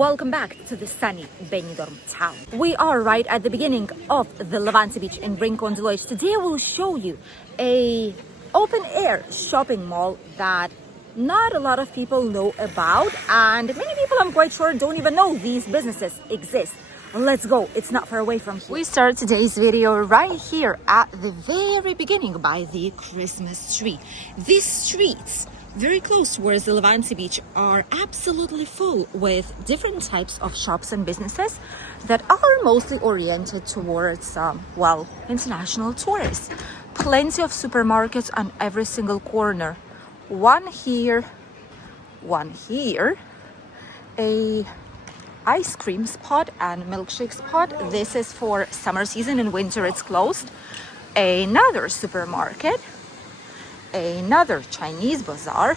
Welcome back to the sunny Benidorm town. We are right at the beginning of the Levante beach in Rincon de Loix. Today I will show you a open air shopping mall that not a lot of people know about, and many people, I'm quite sure, don't even know these businesses exist. Let's go, it's not far away from here. We start today's video right here at the very beginning by the Christmas tree. These streets very close towards the Levante beach are absolutely full with different types of shops and businesses that are mostly oriented towards international tourists. Plenty of supermarkets on every single corner. One here, a ice cream spot and milkshake spot. This is for summer season. In winter it's closed. Another supermarket, another Chinese bazaar,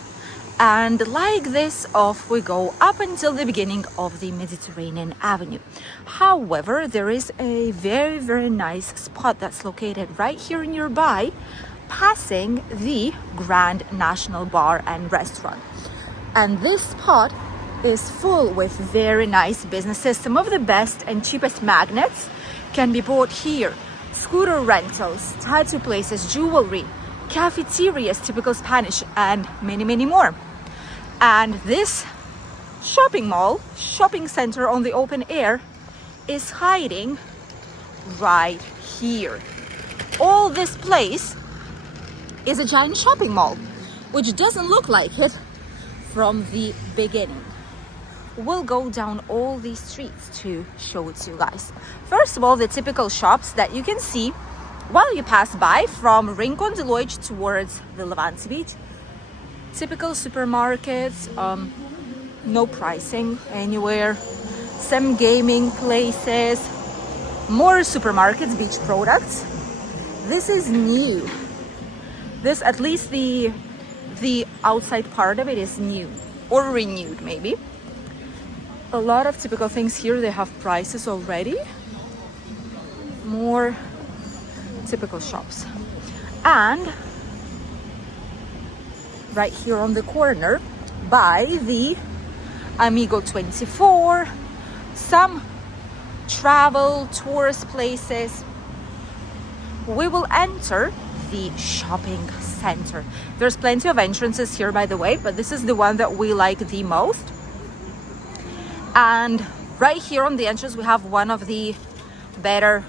and like this off we go up until the beginning of the Mediterranean Avenue. However, there is a very nice spot that's located right here nearby, passing the Grand National Bar and Restaurant, and this spot is full with very nice businesses. Some of the best and cheapest magnets can be bought here: scooter rentals, tattoo places, jewelry, cafeterias, typical Spanish, and many more. And this shopping center on the open air is hiding right here. All this place is a giant shopping mall, which doesn't look like it from the beginning. We'll go down all these streets to show it to you guys. First of all, the typical shops that you can see while you pass by from Rincon de Loix towards the Levante beach. Typical supermarkets, no pricing anywhere. Some gaming places, more supermarkets, beach products. This is new. This, at least the outside part of it, is new or renewed maybe. A lot of typical things here, they have prices already. More typical shops. And right here on the corner by the Amigo 24, some travel tourist places, we will enter the shopping center. There's plenty of entrances here, by the way, but this is the one that we like the most. And right here on the entrance we have one of the better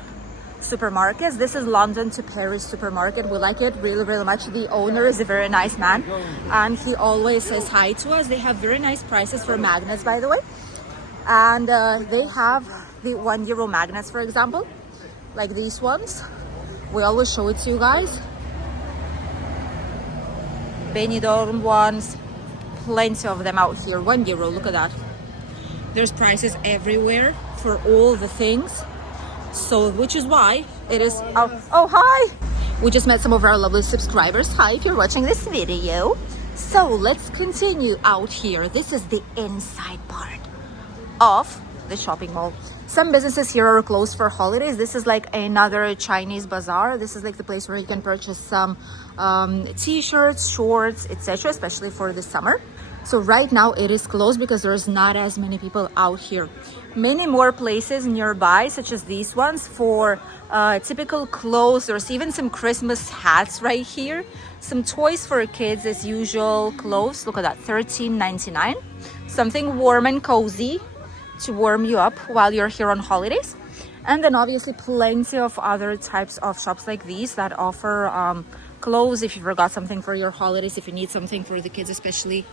supermarkets. This is London to Paris supermarket. We like it really much. The owner is a very nice man and he always says hi to us. They have very nice prices for magnets, by the way, and they have the €1 magnets, for example, like these ones. We always show it to you guys. Benidorm ones, plenty of them out here. €1, look at that. There's prices everywhere for all the things. So, which is why it is oh hi, we just met some of our lovely subscribers. Hi, if you're watching this video. So let's continue out here. This is the inside part of the shopping mall. Some businesses here are closed for holidays. This is like another Chinese bazaar. This is like the place where you can purchase some t-shirts, shorts, etc., especially for the summer. So right now it is closed because there's not as many people out here. Many more places nearby, such as these ones, for typical clothes. There's even some Christmas hats right here. Some toys for kids as usual. Clothes, look at that, $13.99. Something warm and cozy to warm you up while you're here on holidays. And then obviously plenty of other types of shops like these that offer clothes if you forgot something for your holidays, if you need something for the kids especially.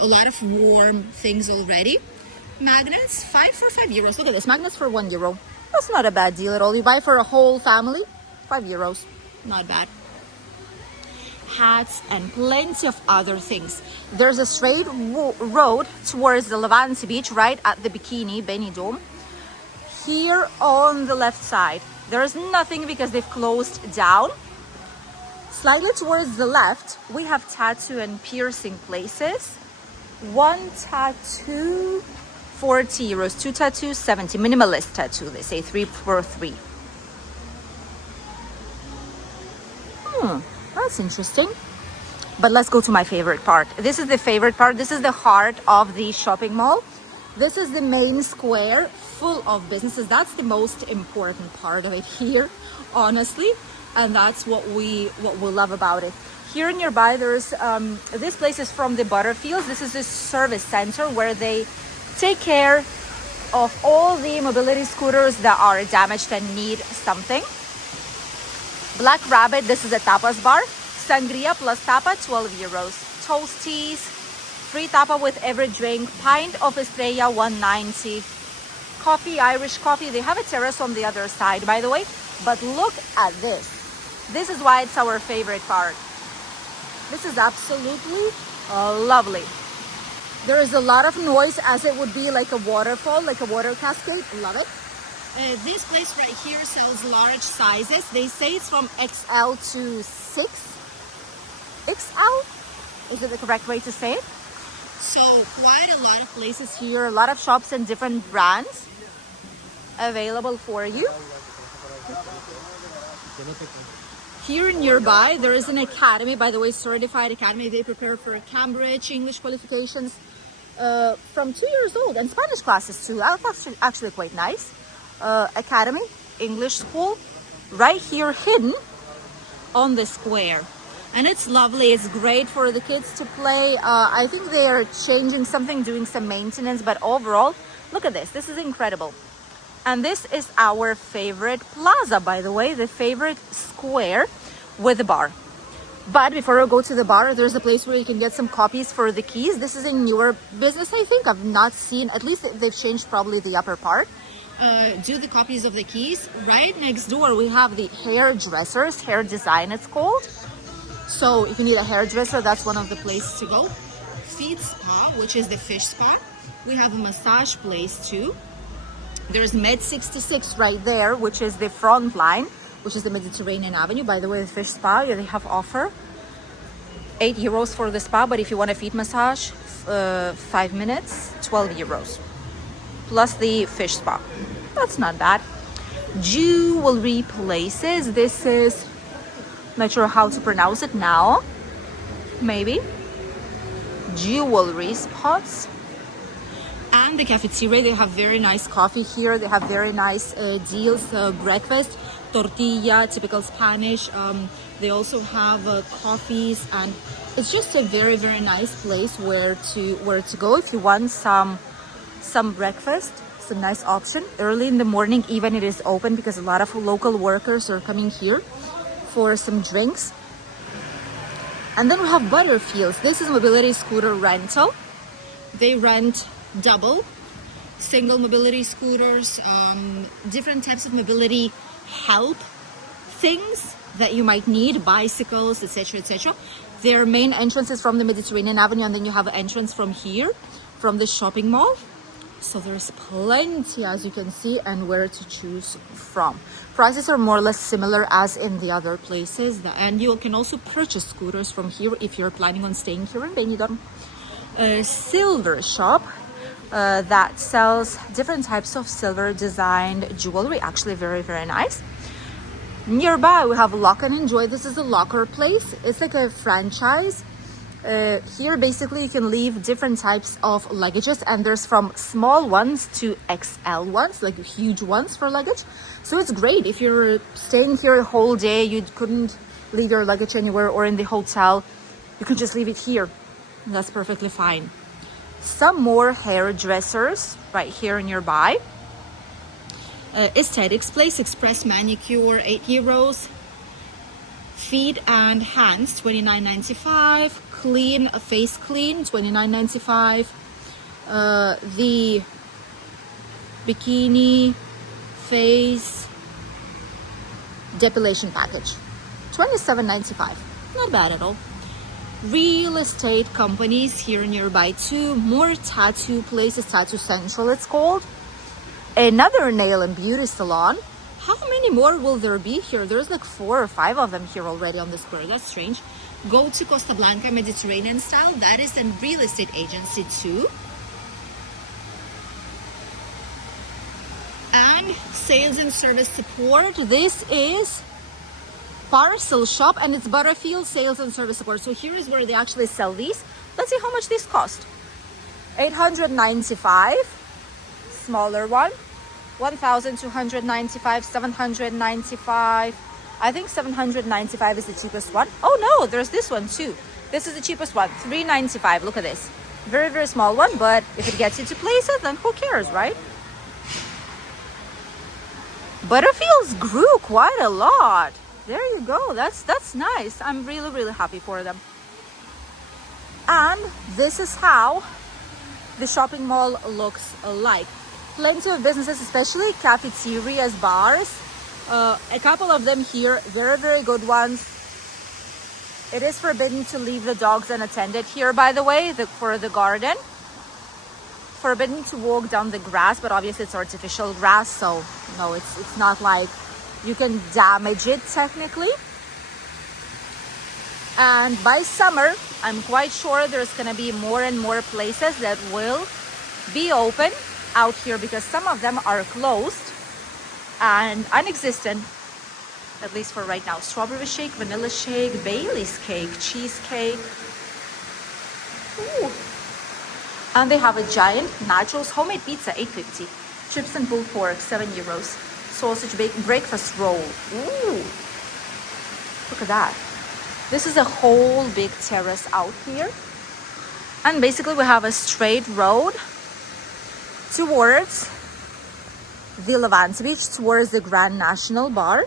A lot of warm things already. Magnets, for €5. Look at this, magnets for €1. That's not a bad deal at all. You buy for a whole family, €5. Not bad. Hats and plenty of other things. There's a straight road towards the Levante beach right at the bikini, Benidorm. Here on the left side, there's nothing because they've closed down. Slightly towards the left, we have tattoo and piercing places. One tattoo, €40. Two tattoos, 70. Minimalist tattoo, they say, 3 for 3. That's interesting. But let's go to my favorite part. This is the favorite part. This is the heart of the shopping mall. This is the main square full of businesses. That's the most important part of it here, honestly, and that's what we love about it. Here nearby, there's this place is from the Butterfields. This is a service center where they take care of all the mobility scooters that are damaged and need something. Black Rabbit, this is a tapas bar. Sangria plus tapa, 12 euros. Toasties, free tapa with every drink. Pint of Estrella, 190. Coffee, Irish coffee. They have a terrace on the other side, by the way. But look at this. This is why it's our favorite part. This is absolutely lovely. There is a lot of noise, as it would be like a waterfall, like a water cascade. Love it. This place right here sells large sizes. They say it's from XL to 6XL. Is it the correct way to say it? So quite a lot of places here, a lot of shops and different brands available for you. Here nearby, there is an academy, by the way, certified academy. They prepare for Cambridge English qualifications from 2 years old, and Spanish classes too. That's actually quite nice. Academy, English school, right here hidden on the square. And it's lovely. It's great for the kids to play. I think they are changing something, doing some maintenance, but overall, look at this. This is incredible. And this is our favorite plaza, by the way, the favorite square with a bar. But before I go to the bar, there's a place where you can get some copies for the keys. This is a newer business, I think. I've not seen, at least they've changed probably the upper part. Do the copies of the keys. Right next door, we have the hairdressers, hair design it's called. So if you need a hairdresser, that's one of the places to go. Feet spa, which is the fish spa. We have a massage place too. There's Med 66 right there, which is the front line, which is the Mediterranean Avenue. By the way, the fish spa, they have offer 8 euros for the spa, but if you want a feet massage, 5 minutes, 12 euros. Plus the fish spa. That's not bad. Jewelry places. This is, not sure how to pronounce it now. Maybe. Jewelry spots. And the cafeteria, they have very nice coffee here. They have very nice deals, breakfast, tortilla, typical Spanish. They also have coffees, and it's just a very, very nice place where to go if you want some breakfast. It's a nice option. Early in the morning, even it is open because a lot of local workers are coming here for some drinks. And then we have Butterfields. This is mobility scooter rental. They rent double, single mobility scooters, different types of mobility help things that you might need, bicycles, etc., etc. Their main entrance is from the Mediterranean Avenue, and then you have an entrance from here, from the shopping mall. So there's plenty, as you can see, and where to choose from. Prices are more or less similar as in the other places, and you can also purchase scooters from here if you're planning on staying here in Benidorm. A silver shop that sells different types of silver designed jewelry, actually very, very nice. Nearby we have Lock and Enjoy. This is a locker place. It's like a franchise. Here basically you can leave different types of luggages, and there's from small ones to XL ones, like huge ones for luggage. So it's great if you're staying here a whole day, you couldn't leave your luggage anywhere, or in the hotel, you can just leave it here. That's perfectly fine. Some more hairdressers right here nearby. Aesthetics place, express manicure, 8 euros. Feet and hands, 29.95. Clean, face clean, 29.95. The bikini face depilation package, 27.95. Not bad at all. Real estate companies here nearby too. More tattoo places, Tattoo Central it's called. Another nail and beauty salon. How many more will there be here? There's like 4 or 5 of them here already on the square. That's strange. Go to Costa Blanca Mediterranean Style. That is a real estate agency too. And sales and service support. This is parcel shop, and it's Butterfield sales and service support. So here is where they actually sell these. Let's see how much these cost. 895. smaller one. 1,295, 795. I think 795 is the cheapest one. Oh no, there's this one too. This is the cheapest one, 395. Look at this. Very, very small one, but if it gets you to places, then who cares, right? Butterfields grew quite a lot. There you go. That's nice. I'm really, really happy for them. And this is how the shopping mall looks like. Plenty of businesses, especially cafeterias, bars. A couple of them here, very, very good ones. It is forbidden to leave the dogs unattended here, by the way, for the garden. Forbidden to walk down the grass, but obviously it's artificial grass, so no, it's not like you can damage it technically. And by summer, I'm quite sure there's gonna be more and more places that will be open out here, because some of them are closed and non-existent, at least for right now. Strawberry shake, vanilla shake, Bailey's cake, cheesecake. Ooh. And they have a giant nachos homemade pizza, $8.50. Chips and pulled pork, €7. Sausage bacon breakfast roll. Ooh. Look at that. This is a whole big terrace out here. And basically we have a straight road towards the Levante beach, towards the Grand National Bar,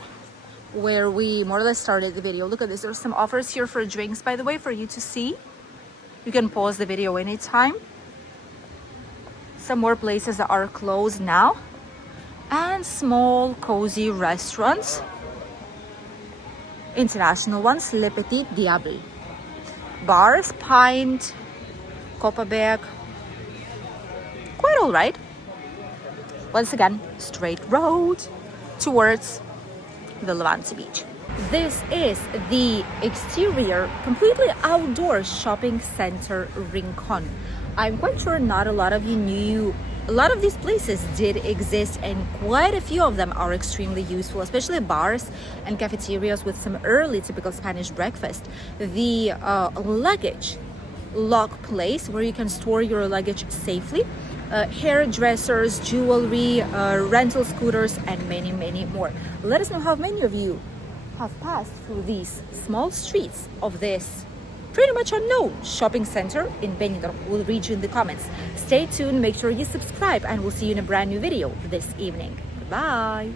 where we more or less started the video. Look at this. There's some offers here for drinks, by the way, for you to see. You can pause the video anytime. Some more places that are closed now. And small, cozy restaurants. International ones, Le Petit Diable. Bars, Pint, Koppenberg. Quite all right. Once again, straight road towards the Levante beach. This is the exterior, completely outdoor shopping center Rincon. I'm quite sure not a lot of you knew a lot of these places did exist, and quite a few of them are extremely useful, especially bars and cafeterias with some early typical Spanish breakfast. The luggage lock place where you can store your luggage safely, hairdressers, jewelry, rental scooters, and many, many more. Let us know how many of you have passed through these small streets of this pretty much unknown shopping center in Benidorm. We'll read you in the comments. Stay tuned, make sure you subscribe, and we'll see you in a brand new video this evening. Goodbye.